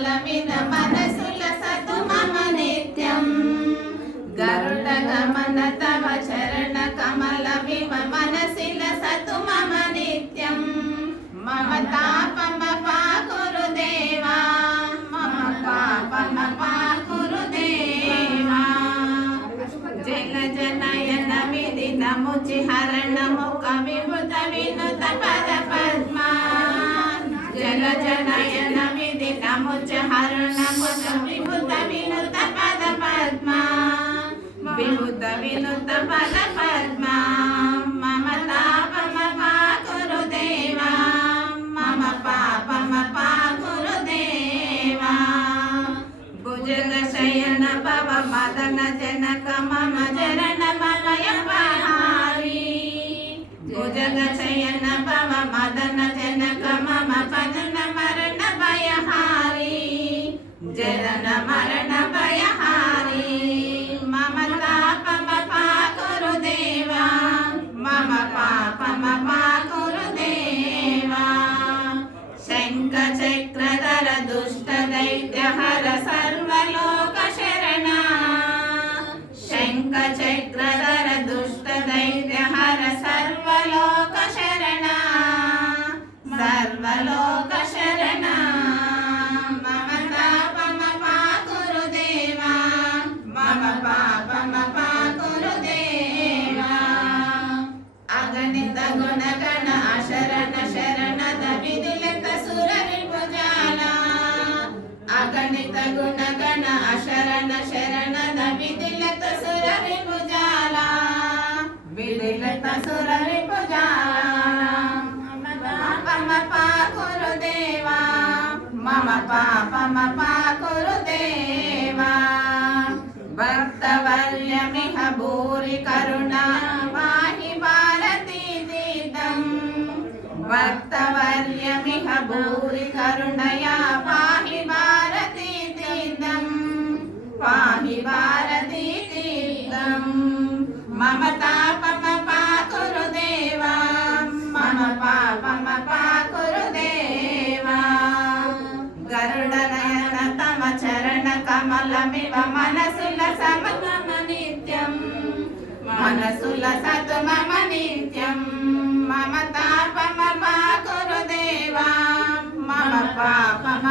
కమలమివ మనసుల సతు మమ నిత్యం గరుడ గమన తవ చరణ కమలమివ మనసిల సతు మమ నిత్యం మమ తాపమ పాకురు దేవా మమ పాపమ పాకురు దేవా జన జనయన విధి నముచి హరణ ముఖ విభుత వినుత పద పద్మా జల జనయన విధి నముచ హరణ ముఖ విభుత వినుత పద పద్మా విభుత వినుత పద పద్మా మమ తాపమ పాకురు దేవా మమ పాపమ పాకురు దేవా భుజగ శయన భవ మదన జనక మమ చరణ మమయ పహారి భుజగ శయన భవ మదన జనక మమ పదన మరణ భయహారి జరణ మరణ భయహారి మమ తాపమ పాకురు దేవా మమ పాపమ పాకురు దేవా శంఖ చక్రధర దుష్ట దైత్య హర సర్వలోక శరణ శంఖ చక్రధర దుష్ట దైత్య హర సర్వలోక శరణ సర్వలోక శరణ మమ తాపమ పాకురు దేవా మమ పాపమ పాకురు దేవా అగణిత గుణగణ అశరణ శరణద విదులత సురరి భుజాల అగణిత గుణగణ అశరణ శరణద విదులత సురరి భుజాల విదులత సురరి భుజాల మమ పాకురు దేవా మమ పాపమ పాకురు దేవా భక్తవర్యమిహ భూరి కరుణా వాహి భారతీ తీర్థం భక్తవర్యమిహ భూరి కరుణయా పాహి భారతీ తీర్థం పాహి భారతీ తీర్థం మమ తాపమ పాకురు దేవా మమ పాపమ పాకురు దేవా గరుడ నయన తమ చరణ కమలమివ మనసుల సమగమ నిత్యం మనసుల సతు మమ నిత్యం మమ తాపమ పాకురు దేవా మమ పాపమ